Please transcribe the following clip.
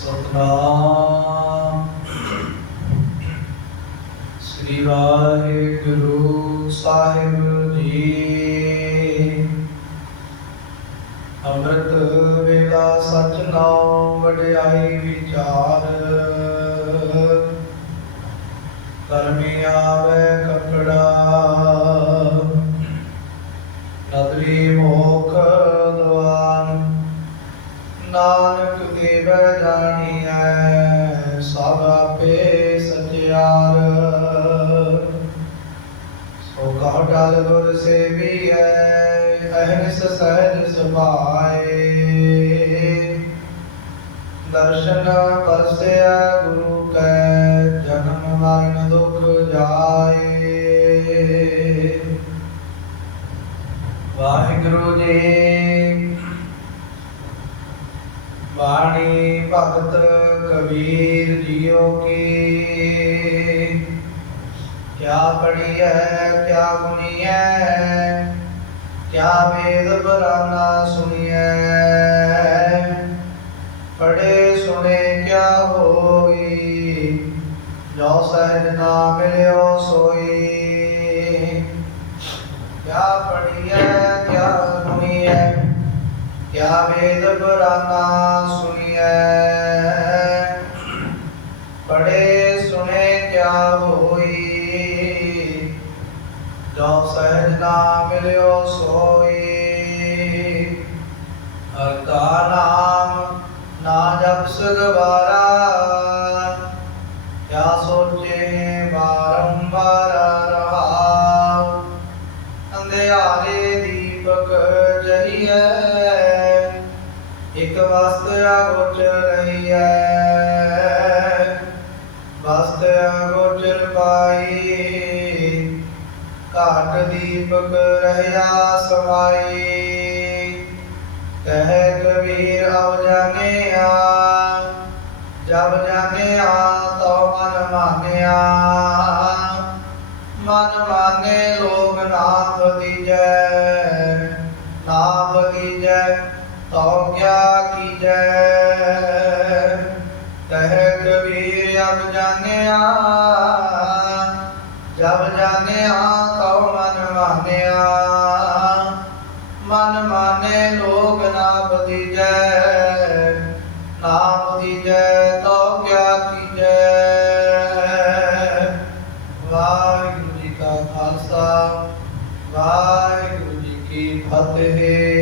ਸਤਨਾਮ। ਸ੍ਰੀ ਵਾਹਿਗੁਰੂ ਸਾਹਿਬ ਜੀ। ਅੰਮ੍ਰਿਤ ਵੇਲਾ ਸਚ ਨਾਮ ਵਡਿਆਈ ਵਿਚਾਰ ਨਾਨਕ ਦੇਵੈ ਜਾਣੀਐ, ਸਭ ਆਪੇ ਸਚਿਆਰ। ਸੋ ਕਹ ਡਾਲ ਗੁਰ ਸੇਵੀਐ, ਅਹਨਿਸ ਸਹਿਜ ਸੁਭਾਏ ਦਰਸ਼ਨ ਪਰਸਿਆ ਗੁਰੂ ਕੈ, ਜਨਮ ਮਰਨ ਦੁਖ ਜਾਏ ਵਾਹਿਗੁਰੂ ਜੀ ਬਾਣੀ ਭਗਤ ਕਬੀਰ ਜੀਓ ਕੀ। ਕਿਆ ਪੜੀਐ ਕਿਆ ਗੁਣੀਐ ਕਿਆ ਵੇਦ ਬਰਾਨਾ ਸੁਣੀਐ ਪੜੇ ਸੁਣੇ, ਕਿਆ ਹੋਈ, ਜੋ ਸਹਿਜ ਨਾ ਮਿਲਿਓ ਸੋਈ। ਕਿਆ ਪੜੀਐ ਕਿਆ ਗੁਣੀਐ ਕਿਆ ਵੇਦ ਬਰਾਨਾ ਸੁਣੀਐ? ਪੜੇ ਸੁਣੇ ਕਿਆ ਹੋਈ? ਜੋ ਸਹਿਜ ਨਾ ਮਿਲਿਓ ਸੋਈ। ਹਰ ਕਾ ਨਾਮ ਨਾ ਜਪ ਸਗਵਾਰਾ। ਕਿਆ ਸੋਚੇ ਬਾਰੰਬਾਰ ਰਹਾਉ? ਅੰਧਿਆਰੇ ਦੀਪਕ ਜਹੀਐ। ਇਕ ਵਸਤ ਅਗੋਚਰ ਰਹੀਐ। ਵਸਤ ਅਗੋਚਰ ਪਾਈ ਘਾਟ ਦੀਪਕ ਰਹਿਆ ਸਮਾਈ। ਕਹਿ ਕਬੀਰ ਅਵ ਜਾਣਿਆ ਜਬ ਜਾਣਿਆ ਤੋ ਮਨ ਮਾਨਿਆ ਮਨ ਮਾਨੇ ਜਾਣਿਆ ਜਬ ਜਾਣਿਆ ਤੋ ਮਨ ਮਾਨਿਆ। ਮਨ ਮਾਨੇ ਲੋਗ ਨਾ ਦੀਜੈ ਨਾ ਦੀਜੈ ਤੋ ਕਿਆ ਕੀਜੈ। ਵਾਹਿਗੁਰੂ ਜੀ ਕਾ ਖਾਲਸਾ, ਵਾਹਿਗੁਰੂ ਜੀ ਕੀ ਫਤਿਹ।